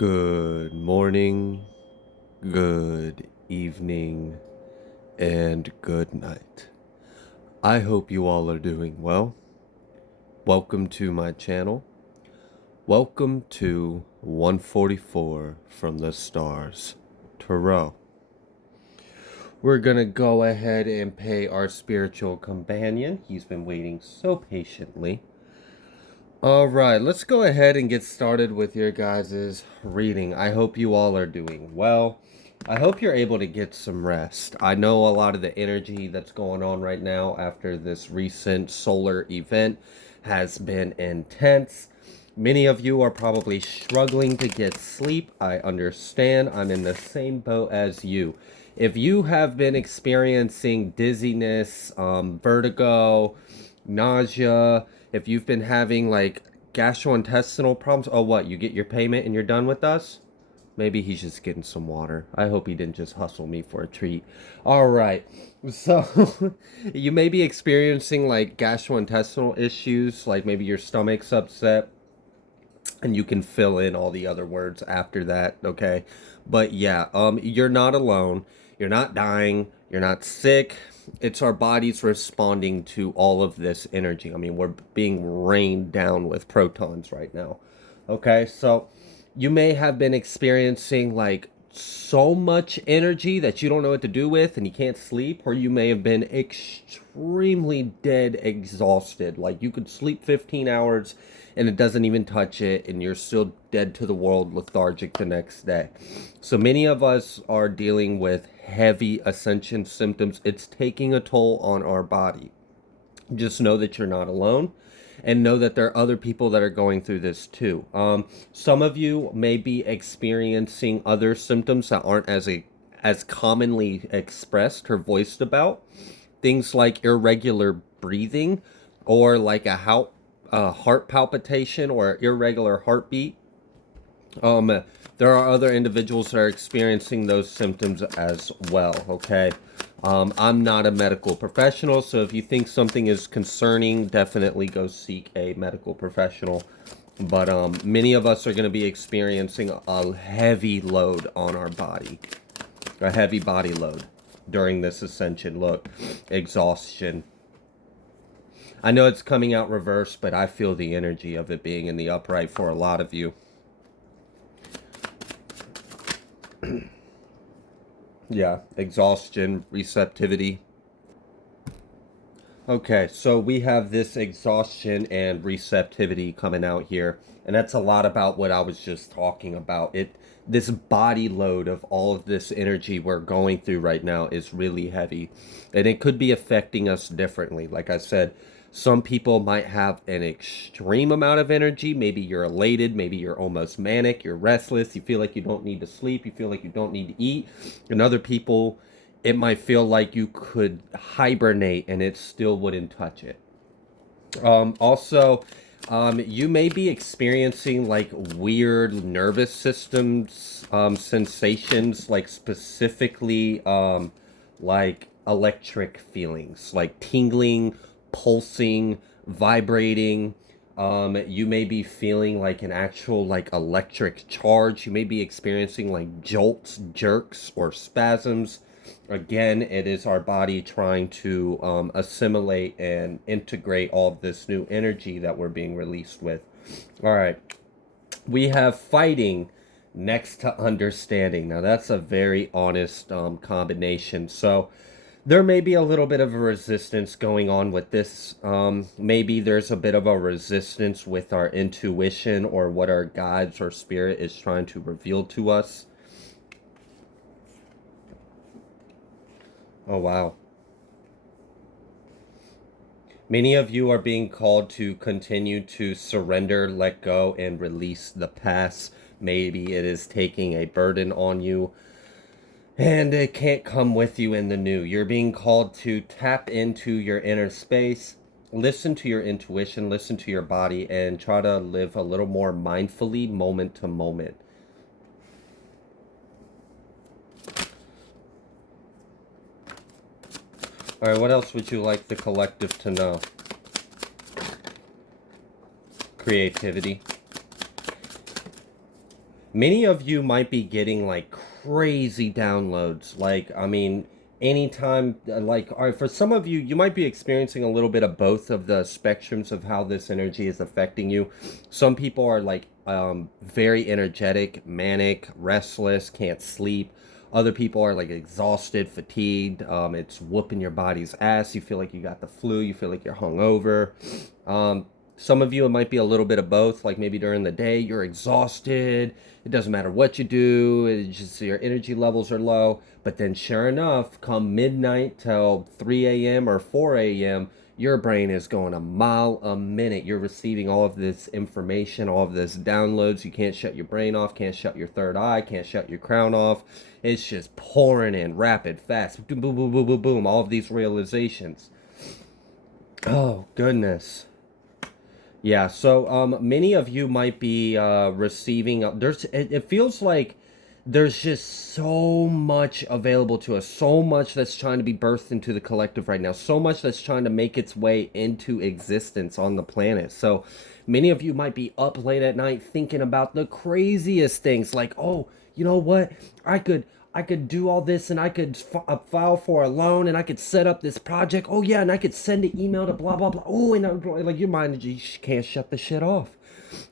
Good morning, good evening, and good night. I hope you all are doing well. Welcome to my channel. Welcome to 144 from the Stars, Tarot. We're gonna go ahead and pay our spiritual companion. He's been waiting so patiently. Alright, let's go ahead and get started with your guys' reading. I hope you all are doing well. I hope you're able to get some rest. I know a lot of the energy that's going on right now after this recent solar event has been intense. Many of you are probably struggling to get sleep. I understand. I'm in the same boat as you. If you have been experiencing dizziness, vertigo, nausea, if you've been having like gastrointestinal problems, oh what, you get your payment and you're done with us? Maybe he's just getting some water. I hope he didn't just hustle me for a treat. All right. So you may be experiencing like gastrointestinal issues, like maybe your stomach's upset, and you can fill in all the other words after that, okay? But yeah, you're not alone. You're not dying. You're not sick. It's our bodies responding to all of this energy. I mean, we're being rained down with protons right now. Okay, so you may have been experiencing like so much energy that you don't know what to do with and you can't sleep, or you may have been extremely dead exhausted. Like you could sleep 15 hours and it doesn't even touch it, and you're still dead to the world, lethargic the next day. So many of us are dealing with heavy ascension symptoms. It's taking a toll on our body. Just know that you're not alone, and know that there are other people that are going through this too. Some of you may be experiencing other symptoms that aren't as commonly expressed or voiced about. Things like irregular breathing, or like a heart palpitation or irregular heartbeat. There are other individuals that are experiencing those symptoms as well, okay? I'm not a medical professional, so if you think something is concerning, definitely go seek a medical professional. But many of us are going to be experiencing a heavy load on our body, a heavy body load during this ascension. Look, exhaustion. I know it's coming out reverse, but I feel the energy of it being in the upright for a lot of you. Yeah, exhaustion, receptivity. Okay, so we have this exhaustion and receptivity coming out here, and that's a lot about what I was just talking about. This body load of all of this energy we're going through right now is really heavy, and it could be affecting us differently. Like I said, some people might have an extreme amount of energy. Maybe you're elated, maybe you're almost manic, you're restless, you feel like you don't need to sleep, you feel like you don't need to eat. And other people, it might feel like you could hibernate and it still wouldn't touch it. Also, you may be experiencing like weird nervous systems sensations, like specifically like electric feelings, like tingling, pulsing, vibrating. You may be feeling like an actual like electric charge. You may be experiencing like jolts, jerks, or spasms. Again, it is our body trying to assimilate and integrate all of this new energy that we're being released with. All right. We have fighting next to understanding. Now, that's a very honest combination. So, there may be a little bit of a resistance going on with this. Maybe there's a bit of a resistance with our intuition or what our guides or spirit is trying to reveal to us. Oh, wow. Many of you are being called to continue to surrender, let go, and release the past. Maybe it is taking a burden on you, and it can't come with you in the new. You're being called to tap into your inner space, listen to your intuition, listen to your body, and try to live a little more mindfully, moment to moment. All right, what else would you like the collective to know? Creativity. Many of you might be getting like crazy downloads. Like, I mean, anytime, like, all right, for some of you, you might be experiencing a little bit of both of the spectrums of how this energy is affecting you. Some people are like very energetic, manic, restless, can't sleep. Other people are like exhausted, fatigued. It's whooping your body's ass. You feel like you got the flu. You feel like you're hungover. Um, some of you, it might be a little bit of both. Like maybe during the day, you're exhausted. It doesn't matter what you do. It's just your energy levels are low. But then, sure enough, come midnight till 3 a.m. or 4 a.m., your brain is going a mile a minute. You're receiving all of this information, all of this downloads. You can't shut your brain off, can't shut your third eye, can't shut your crown off. It's just pouring in rapid, fast, boom, boom, boom, boom, boom, boom. All of these realizations. Oh, goodness. Yeah, so many of you might be receiving. It feels like there's just so much available to us, so much that's trying to be birthed into the collective right now, so much that's trying to make its way into existence on the planet. So many of you might be up late at night thinking about the craziest things, like, oh, you know what? I could do all this, and I could file for a loan, and I could set up this project. Oh yeah, and I could send an email to blah blah blah. Oh, and like your mind, you can't shut the shit off.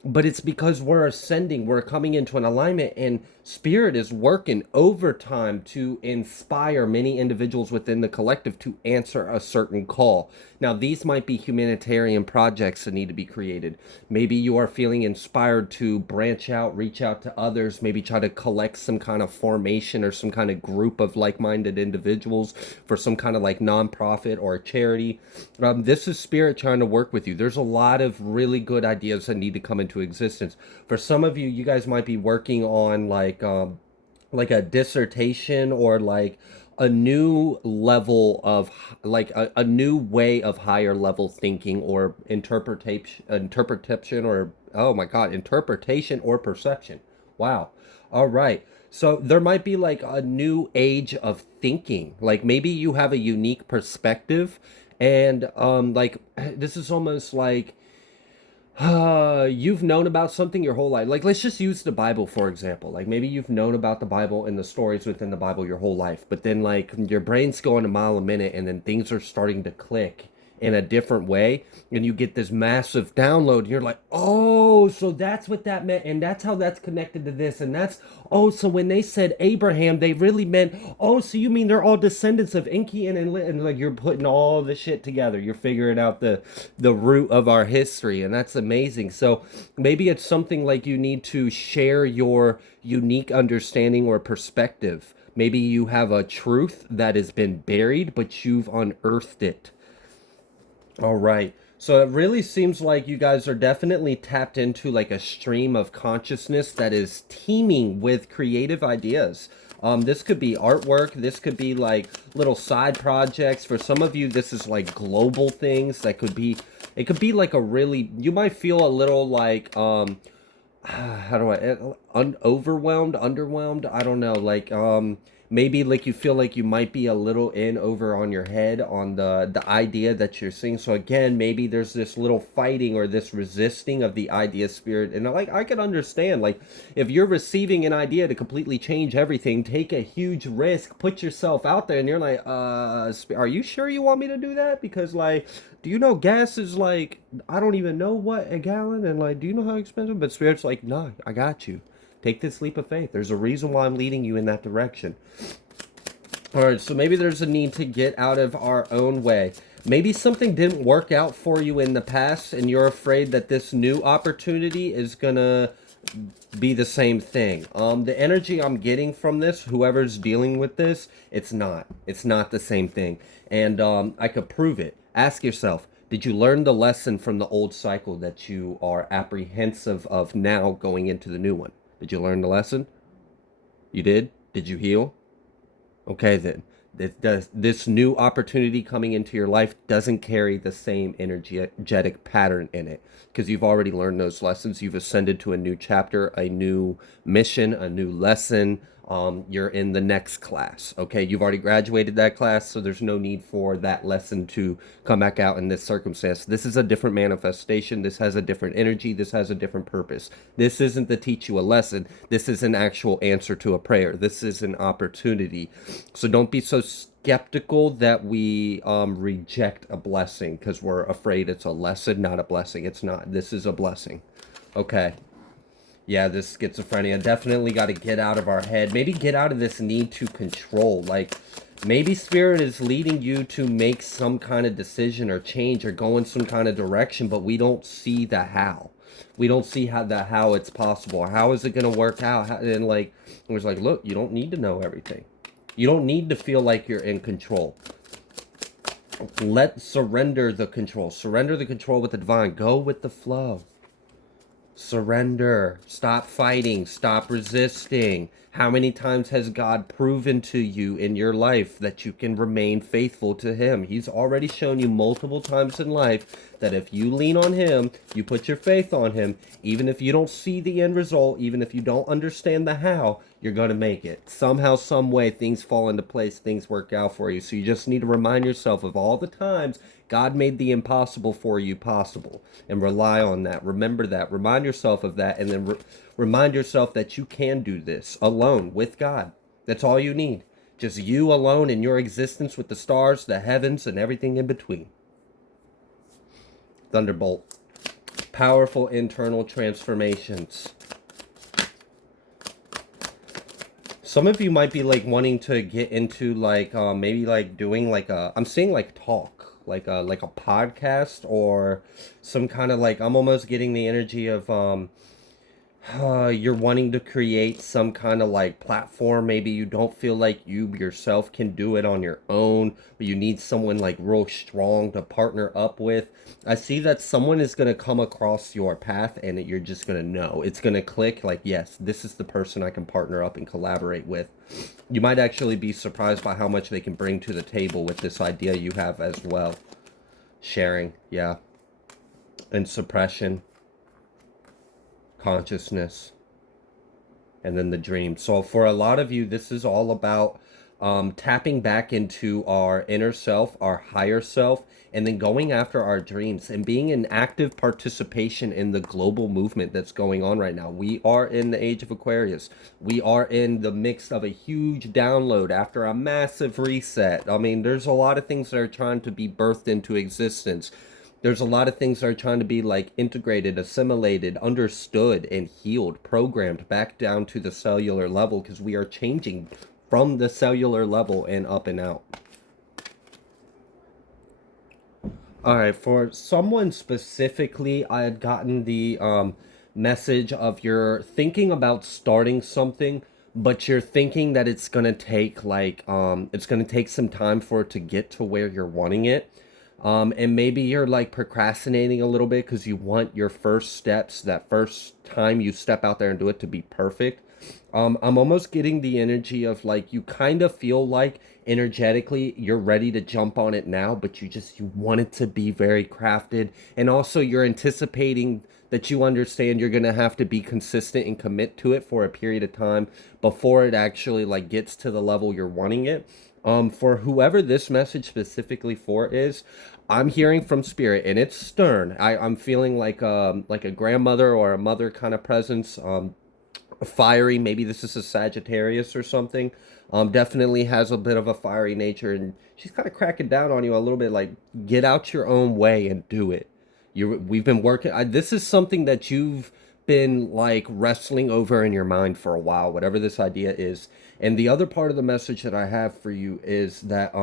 But it's because we're ascending, we're coming into an alignment, and spirit is working overtime to inspire many individuals within the collective to answer a certain call. Now, these might be humanitarian projects that need to be created. Maybe you are feeling inspired to branch out, reach out to others, maybe try to collect some kind of formation or some kind of group of like-minded individuals for some kind of like nonprofit or charity. This is spirit trying to work with you. There's a lot of really good ideas that need to come into existence. For some of you, you guys might be working on like a dissertation or like a new level of like a new way of higher level thinking or interpretation or oh my god, interpretation or perception. Wow. All right. So there might be like a new age of thinking. Like maybe you have a unique perspective, and like this is almost like you've known about something your whole life. Like, let's just use the Bible, for example. Like, maybe you've known about the Bible and the stories within the Bible your whole life, but then, like, your brain's going a mile a minute, and then things are starting to click in a different way, and you get this massive download. And you're like, oh, so that's what that meant, and that's how that's connected to this, and that's oh, so when they said Abraham, they really meant oh, so you mean they're all descendants of Enki and like you're putting all the shit together. You're figuring out the root of our history, and that's amazing. So maybe it's something like you need to share your unique understanding or perspective. Maybe you have a truth that has been buried, but you've unearthed it. All right. So it really seems like you guys are definitely tapped into like a stream of consciousness that is teeming with creative ideas. This could be artwork. This could be like little side projects. For some of you, this is like global things that could be, it could be like a really, you might feel a little like, how do overwhelmed, underwhelmed, I don't know, like maybe like you feel like you might be a little in over on your head on the idea that you're seeing. So again, maybe there's this little fighting or this resisting of the idea spirit, and like I could understand, like if you're receiving an idea to completely change everything, take a huge risk, put yourself out there, and you're like are you sure you want me to do that? Because like, do you know gas is like, I don't even know what a gallon, and like, do you know how expensive? But spirit's like, no, I got you. Take this leap of faith. There's a reason why I'm leading you in that direction. All right, so maybe there's a need to get out of our own way. Maybe something didn't work out for you in the past, and you're afraid that this new opportunity is gonna be the same thing. The energy I'm getting from this, whoever's dealing with this, it's not. It's not the same thing. And I could prove it. Ask yourself, did you learn the lesson from the old cycle that you are apprehensive of now going into the new one? Did you learn the lesson? You did? Did you heal? Okay, then. This new opportunity coming into your life doesn't carry the same energetic pattern in it because you've already learned those lessons. You've ascended to a new chapter, a new mission, a new lesson. you're in the next class. Okay, you've already graduated that class, so there's no need for that lesson to come back out in this circumstance. This is a different manifestation. This has a different energy. This has a different purpose. This isn't to teach you a lesson. This is an actual answer to a prayer. This is an opportunity. So don't be so skeptical that we reject a blessing because we're afraid it's a lesson, not a blessing. It's not. This is a blessing. Okay. Yeah, this schizophrenia definitely got to get out of our head. Maybe get out of this need to control. Like, maybe spirit is leading you to make some kind of decision or change or go in some kind of direction, but we don't see the how. We don't see how it's possible. How is it going to work out? And like, it was like, look, you don't need to know everything. You don't need to feel like you're in control. Surrender the control. Surrender the control with the divine. Go with the flow. Surrender. Stop fighting. Stop resisting. How many times has God proven to you in your life that you can remain faithful to Him? He's already shown you multiple times in life that if you lean on Him, you put your faith on Him, even if you don't see the end result, even if you don't understand the how, you're going to make it. Somehow, some way, things fall into place, things work out for you. So you just need to remind yourself of all the times God made the impossible for you possible, and rely on that. Remember that. Remind yourself of that, and then remind yourself that you can do this alone with God. That's all you need. Just you alone in your existence with the stars, the heavens, and everything in between. Thunderbolt. Powerful internal transformations. Some of you might be like wanting to get into like maybe like doing like I'm seeing like talk like a podcast or some kind of like, I'm almost getting the energy of you're wanting to create some kind of like platform. Maybe you don't feel like you yourself can do it on your own, or you need someone like real strong to partner up with. I see that someone is going to come across your path, and you're just going to know. It's going to click like, yes, this is the person I can partner up and collaborate with. You might actually be surprised by how much they can bring to the table with this idea you have as well. Sharing, yeah. And suppression. Consciousness, and then the dream. So for a lot of you, this is all about tapping back into our inner self, our higher self, and then going after our dreams and being in active participation in the global movement that's going on right now. We are in the age of Aquarius. We are in the mix of a huge download after a massive reset. I mean, there's a lot of things that are trying to be birthed into existence. There's a lot of things that are trying to be like integrated, assimilated, understood, and healed, programmed back down to the cellular level, because we are changing from the cellular level and up and out. All right, for someone specifically, I had gotten the message of you're thinking about starting something, but you're thinking that it's gonna take like it's gonna take some time for it to get to where you're wanting it. And maybe you're like procrastinating a little bit because you want your first steps, that first time you step out there and do it, to be perfect. I'm almost getting the energy of like, you kind of feel like energetically you're ready to jump on it now, but you want it to be very crafted. And also you're anticipating that you understand you're going to have to be consistent and commit to it for a period of time before it actually like gets to the level you're wanting it. For whoever this message specifically for is, I'm hearing from spirit, and it's stern. I'm feeling like a grandmother or a mother kind of presence. Fiery. Maybe this is a Sagittarius or something. Definitely has a bit of a fiery nature, and she's kind of cracking down on you a little bit. Like, get out your own way and do it. We've been working. This is something that you've been like wrestling over in your mind for a while, whatever this idea is. And the other part of the message that I have for you is that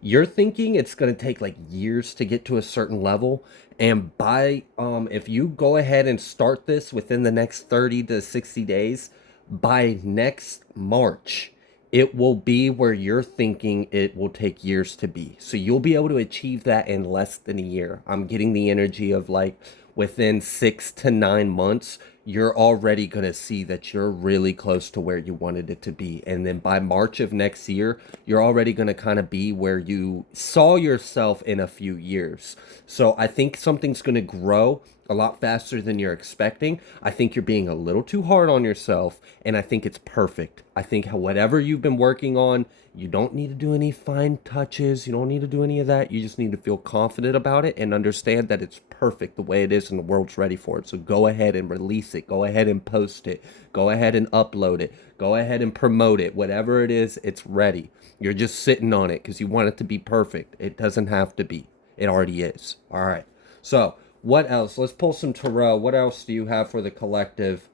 you're thinking it's going to take like years to get to a certain level, and by if you go ahead and start this within the next 30 to 60 days, by next March it will be where you're thinking it will take years to be. So you'll be able to achieve that in less than a year. I'm getting the energy of like within 6 to 9 months, you're already going to see that you're really close to where you wanted it to be. And then by March of next year, you're already going to kind of be where you saw yourself in a few years. So I think something's going to grow a lot faster than you're expecting. I think you're being a little too hard on yourself, and I think it's perfect. I think whatever you've been working on, you don't need to do any fine touches. You don't need to do any of that. You just need to feel confident about it and understand that it's perfect the way it is and the world's ready for it. So go ahead and release it. Go ahead and post it. Go ahead and upload it. Go ahead and promote it. Whatever it is, it's ready. You're just sitting on it because you want it to be perfect. It doesn't have to be. It already is. All right. So, what else? Let's pull some tarot. What else do you have for the collective?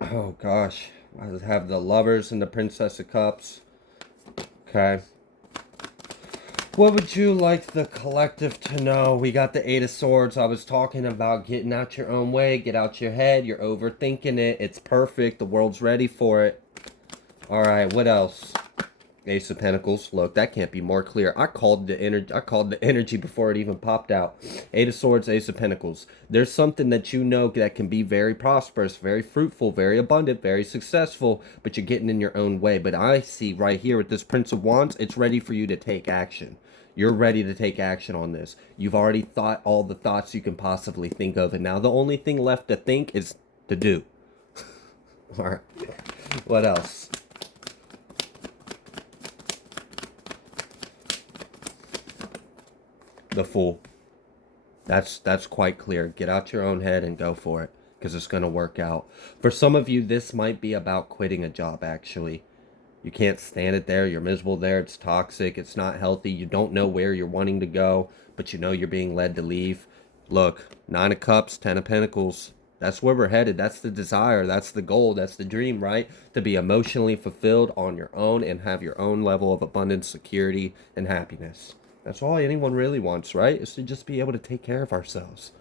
Oh, gosh. I have the Lovers and the Princess of Cups. Okay. What would you like the collective to know? We got the Eight of Swords. I was talking about getting out your own way. Get out your head. You're overthinking it. It's perfect. The world's ready for it. All right. What else? Ace of Pentacles. Look, that can't be more clear. I called the energy before it even popped out. Eight of Swords, Ace of Pentacles. There's something that you know that can be very prosperous, very fruitful, very abundant, very successful, but you're getting in your own way. But I see right here with this Prince of Wands, it's ready for you to take action. You're ready to take action on this. You've already thought all the thoughts you can possibly think of, and now the only thing left to think is to do. All right. What else? The Fool. That's quite clear. Get out your own head and go for it, because it's going to work out. For some of you, this might be about quitting a job, actually. You can't stand it there. You're miserable there. It's toxic. It's not healthy. You don't know where you're wanting to go, but you know you're being led to leave. Look, Nine of Cups, Ten of Pentacles. That's where we're headed. That's the desire. That's the goal. That's the dream, right? To be emotionally fulfilled on your own and have your own level of abundance, security, and happiness. That's all anyone really wants, right? Is to just be able to take care of ourselves.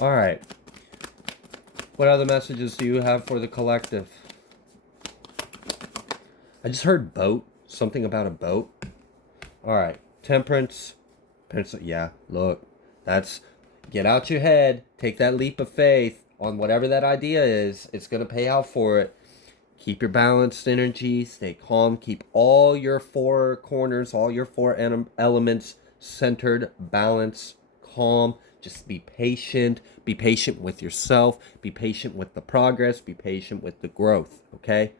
All right. What other messages do you have for the collective? I just heard boat. Something about a boat. All right. Temperance. Yeah, look. That's... Get out your head. Take that leap of faith on whatever that idea is. It's going to pay out for it. Keep your balanced energy. Stay calm. Keep all your four corners, all your four elements centered, balanced, calm. Just be patient. Be patient with yourself. Be patient with the progress. Be patient with the growth, okay?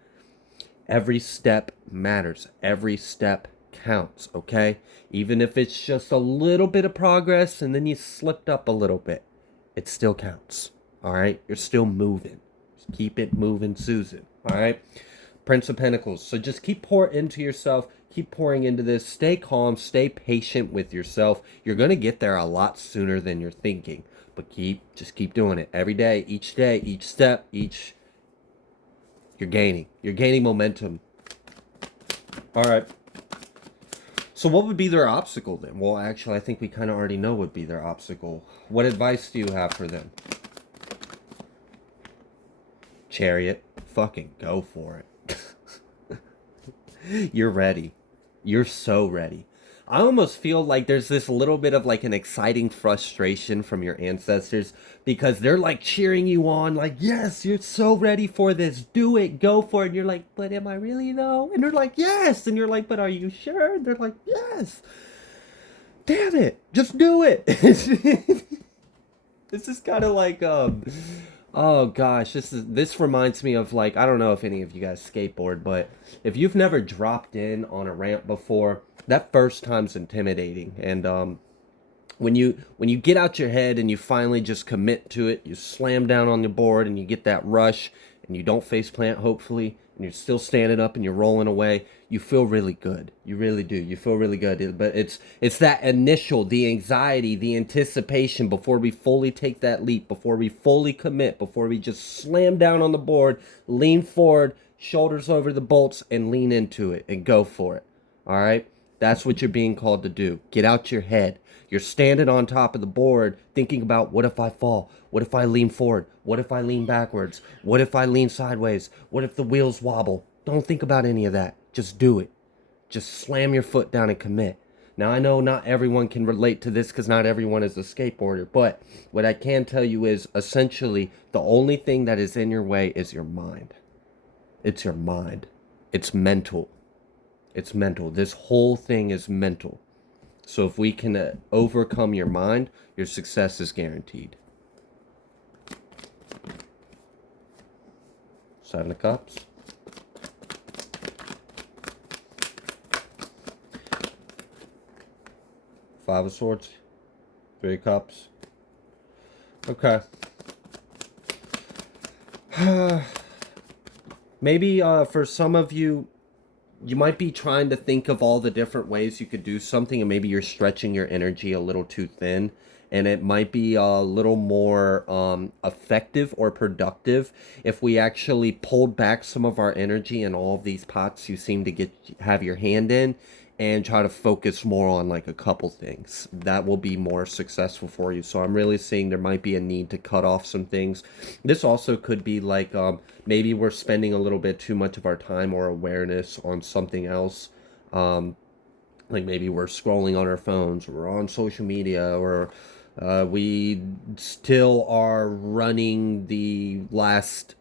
Every step matters. Every step counts, okay? Even if it's just a little bit of progress and then you slipped up a little bit, it still counts, all right? You're still moving. Just keep it moving, Susan, all right? Prince of Pentacles. So just keep pouring into yourself. Keep pouring into this. Stay calm. Stay patient with yourself. You're going to get there a lot sooner than you're thinking. But just keep doing it. Every day, each step, you're gaining. You're gaining momentum. All right. So what would be their obstacle then? Well, actually, I think we kind of already know what would be their obstacle. What advice do you have for them? Chariot. Fucking go for it. You're ready. You're so ready. I almost feel like there's this little bit of like an exciting frustration from your ancestors because they're like cheering you on, like, yes, you're so ready for this. Do it. Go for it. And you're like, but am I really though? And they're like, yes. And you're like, but are you sure? And they're like, yes. Damn it. Just do it. This is kind of like, oh gosh, this reminds me of, like, I don't know if any of you guys skateboard, but if you've never dropped in on a ramp before, that first time's intimidating. And when you get out your head and you finally just commit to it, you slam down on the board and you get that rush and you don't face plant, hopefully, and you're still standing up and you're rolling away, you feel really good. You really do. You feel really good. But it's that initial, the anxiety, the anticipation before we fully take that leap, before we fully commit, before we just slam down on the board, lean forward, shoulders over the bolts, and lean into it and go for it. All right? That's what you're being called to do. Get out your head. You're standing on top of the board thinking about, what if I fall? What if I lean forward? What if I lean backwards? What if I lean sideways? What if the wheels wobble? Don't think about any of that. Just do it. Just slam your foot down and commit. Now, I know not everyone can relate to this because not everyone is a skateboarder, but what I can tell you is essentially the only thing that is in your way is your mind. It's your mind. It's mental. It's mental. This whole thing is mental. So if we can overcome your mind, your success is guaranteed. Seven of Cups. Five of Swords. Three of Cups. Okay. Maybe for some of you, you might be trying to think of all the different ways you could do something, and maybe you're stretching your energy a little too thin, and it might be a little more effective or productive if we actually pulled back some of our energy in all of these pots you seem to have your hand in, and try to focus more on like a couple things. That will be more successful for you. So I'm really seeing there might be a need to cut off some things. This also could be like maybe we're spending a little bit too much of our time or awareness on something else. Like maybe we're scrolling on our phones, or we're on social media, or we still are running the last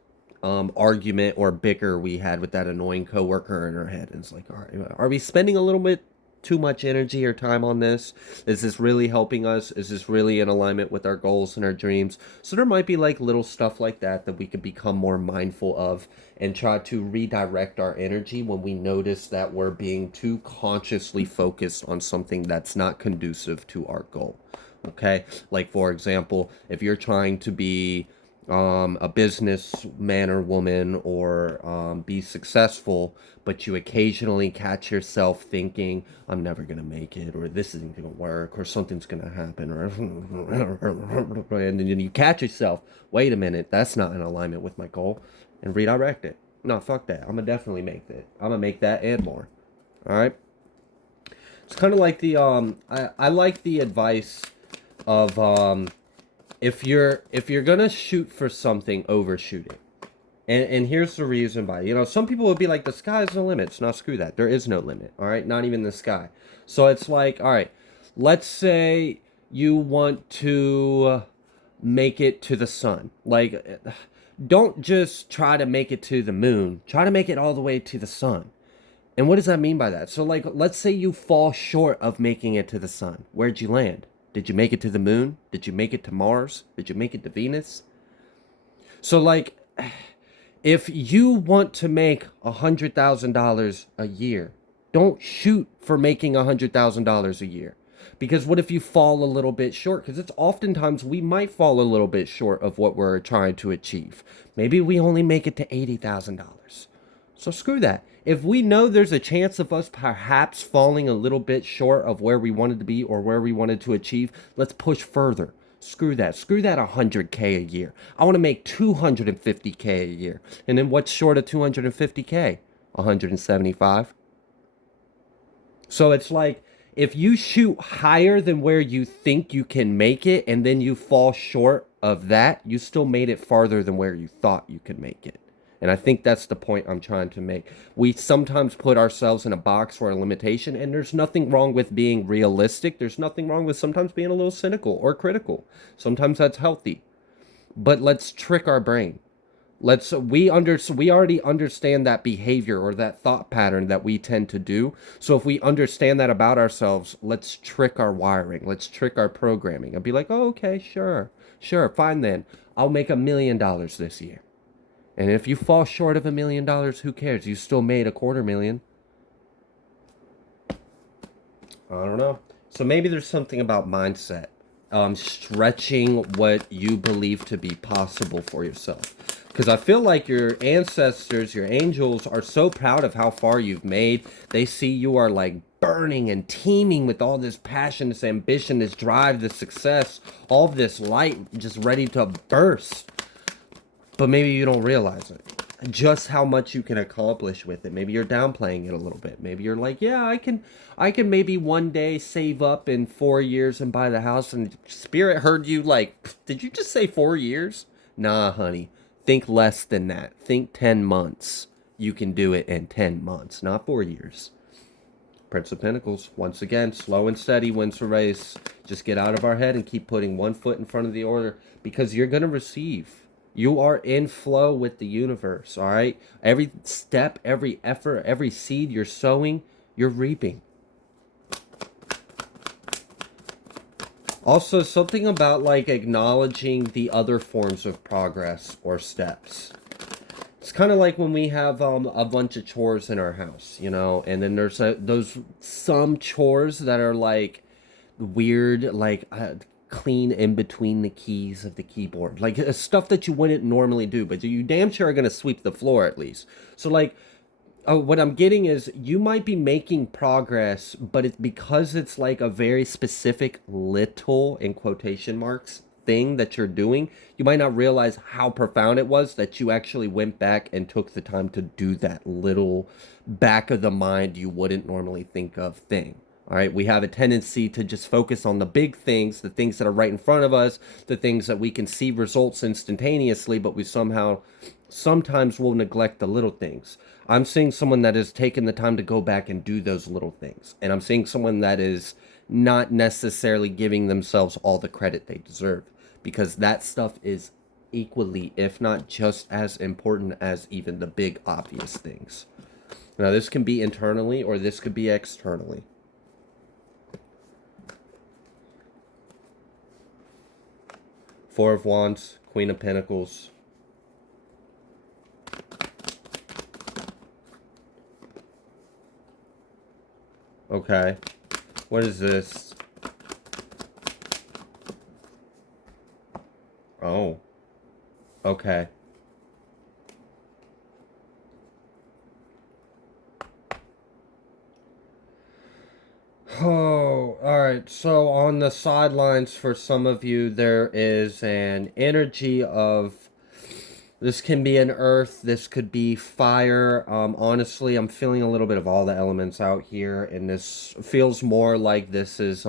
argument or bicker we had with that annoying coworker in our head. And it's like, all right, are we spending a little bit too much energy or time on this? Is this really helping us? Is this really in alignment with our goals and our dreams? So there might be like little stuff like that that we could become more mindful of and try to redirect our energy when we notice that we're being too consciously focused on something that's not conducive to our goal. Okay, like for example, if you're trying to be a businessman or woman, or be successful, but you occasionally catch yourself thinking, I'm never going to make it, or this isn't going to work, or something's going to happen, or and then you catch yourself, wait a minute, that's not in alignment with my goal, and redirect it. No, fuck that. I'm going to definitely make that. I'm going to make that and more. All right. It's kind of like the, I like the advice of, if you're gonna shoot for something, overshoot it. And here's the reason why. You know, some people would be like, the sky's the limit. No, screw that. There is no limit. All right, not even the sky. So it's like, all right, let's say you want to make it to the sun. Like, don't just try to make it to the moon. Try to make it all the way to the sun. And what does that mean by that? So like, let's say you fall short of making it to the sun. Where'd you land? Did you make it to the moon? Did you make it to Mars? Did you make it to Venus? So like, if you want to make $100,000 a year, don't shoot for making $100,000 a year. Because what if you fall a little bit short? Because it's oftentimes we might fall a little bit short of what we're trying to achieve. Maybe we only make it to $80,000. So screw that. If we know there's a chance of us perhaps falling a little bit short of where we wanted to be or where we wanted to achieve, let's push further. Screw that. Screw that 100K a year. I want to make 250K a year. And then what's short of 250K? 175. So it's like, if you shoot higher than where you think you can make it and then you fall short of that, you still made it farther than where you thought you could make it. And I think that's the point I'm trying to make. We sometimes put ourselves in a box for a limitation, and there's nothing wrong with being realistic. There's nothing wrong with sometimes being a little cynical or critical. Sometimes that's healthy. But let's trick our brain. We already understand that behavior or that thought pattern that we tend to do. So if we understand that about ourselves, let's trick our wiring. Let's trick our programming. I'll be like, oh, okay, sure, fine then. I'll make $1 million this year. And if you fall short of $1 million, who cares? You still made $250,000. I don't know. So maybe there's something about mindset. Stretching what you believe to be possible for yourself. Because I feel like your ancestors, your angels, are so proud of how far you've made. They see you are like burning and teeming with all this passion, this ambition, this drive, this success, all this light just ready to burst. But maybe you don't realize it. Just how much you can accomplish with it. Maybe you're downplaying it a little bit. Maybe you're like, yeah, I can maybe one day save up in 4 years and buy the house. And Spirit heard you like, did you just say 4 years? Nah, honey. Think less than that. Think 10 months. You can do it in 10 months, not 4 years. Prince of Pentacles, once again, slow and steady wins the race. Just get out of our head and keep putting one foot in front of the other, because you're going to receive. You are in flow with the universe, all right? Every step, every effort, every seed you're sowing, you're reaping. Also, something about like acknowledging the other forms of progress or steps. It's kind of like when we have a bunch of chores in our house, you know, and then there's those some chores that are like weird, like clean in between the keys of the keyboard, like stuff that you wouldn't normally do, but you damn sure are gonna sweep the floor at least. So like, what I'm getting is you might be making progress, but it's because it's like a very specific little, in quotation marks, thing that you're doing. You might not realize how profound it was that you actually went back and took the time to do that little back of the mind you wouldn't normally think of thing. All right, we have a tendency to just focus on the big things, the things that are right in front of us, the things that we can see results instantaneously, but we sometimes will neglect the little things. I'm seeing someone that has taken the time to go back and do those little things. And I'm seeing someone that is not necessarily giving themselves all the credit they deserve, because that stuff is equally, if not just as important as even the big obvious things. Now, this can be internally or this could be externally. Four of Wands, Queen of Pentacles. Okay. What is this? Oh. Okay. Oh, all right. So on the sidelines for some of you, there is an energy of this can be an earth, this could be fire. Honestly, I'm feeling a little bit of all the elements out here, and this feels more like this is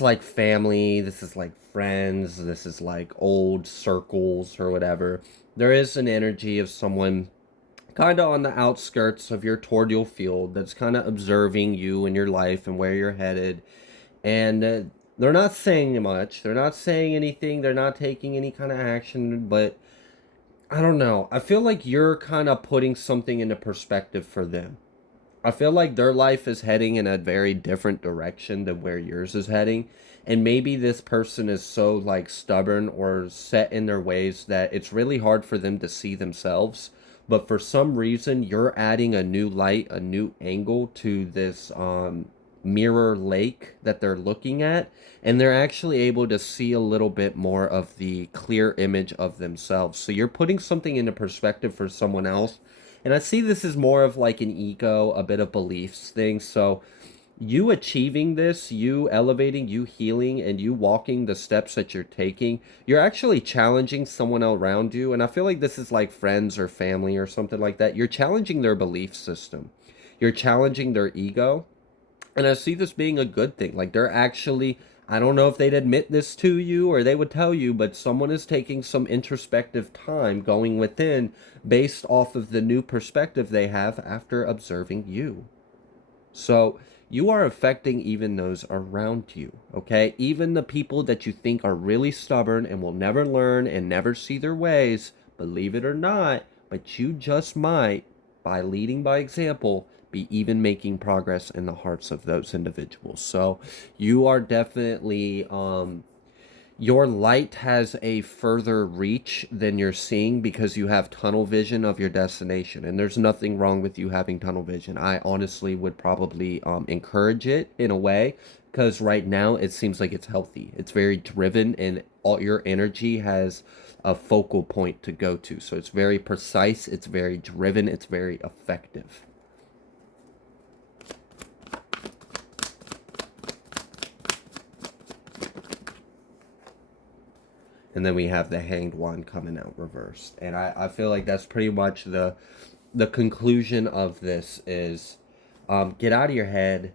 like family, this is like friends, this is like old circles or whatever. There is an energy of someone kind of on the outskirts of your tordial field that's kind of observing you and your life and where you're headed. And they're not saying much, they're not saying anything, they're not taking any kind of action, but I don't know. I feel like you're kind of putting something into perspective for them. I feel like their life is heading in a very different direction than where yours is heading. And maybe this person is so like stubborn or set in their ways that it's really hard for them to see themselves. But for some reason, you're adding a new light, a new angle to this mirror lake that they're looking at. And they're actually able to see a little bit more of the clear image of themselves. So you're putting something into perspective for someone else, and I see this as more of like an ego, a bit of beliefs thing. So you achieving this, you elevating, you healing, and you walking the steps that you're taking, you're actually challenging someone around you. And I feel like this is like friends or family or something like that. You're challenging their belief system. You're challenging their ego. And I see this being a good thing. Like they're actually, I don't know if they'd admit this to you or they would tell you, but someone is taking some introspective time going within based off of the new perspective they have after observing you. So you are affecting even those around you, okay? Even the people that you think are really stubborn and will never learn and never see their ways, believe it or not, but you just might, by leading by example, be even making progress in the hearts of those individuals. So you are definitely your light has a further reach than you're seeing because you have tunnel vision of your destination. And there's nothing wrong with you having tunnel vision. I honestly would probably encourage it in a way, because right now it seems like it's healthy. It's very driven, and all your energy has a focal point to go to. So it's very precise, it's very driven, it's very effective. And then we have the Hanged One coming out reversed. And I feel like that's pretty much the conclusion of this is get out of your head,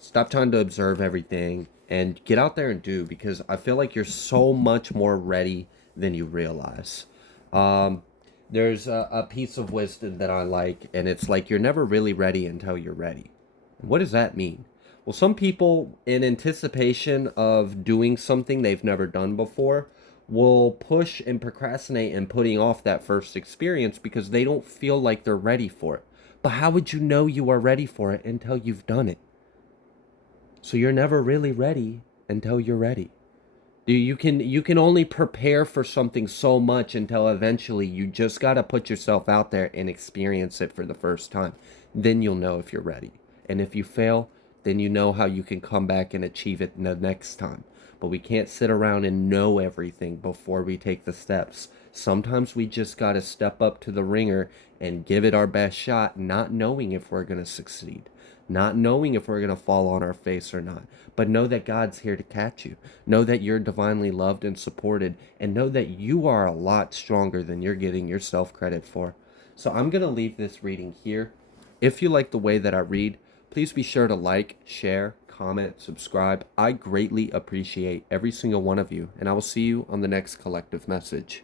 stop trying to observe everything, and get out there and do, because I feel like you're so much more ready than you realize. Um, there's a piece of wisdom that I like, and it's like you're never really ready until you're ready. What does that mean? Well, some people, in anticipation of doing something they've never done before, will push and procrastinate and putting off that first experience because they don't feel like they're ready for it. But how would you know you are ready for it until you've done it? So you're never really ready until you're ready. You can only prepare for something so much until eventually you just got to put yourself out there and experience it for the first time. Then you'll know if you're ready. And if you fail, then you know how you can come back and achieve it the next time. But we can't sit around and know everything before we take the steps. Sometimes we just got to step up to the ringer and give it our best shot, not knowing if we're going to succeed, not knowing if we're going to fall on our face or not. But know that God's here to catch you. Know that you're divinely loved and supported, and know that you are a lot stronger than you're getting yourself credit for. So I'm going to leave this reading here. If you like the way that I read, please be sure to like, share, comment, subscribe. I greatly appreciate every single one of you, and I will see you on the next collective message.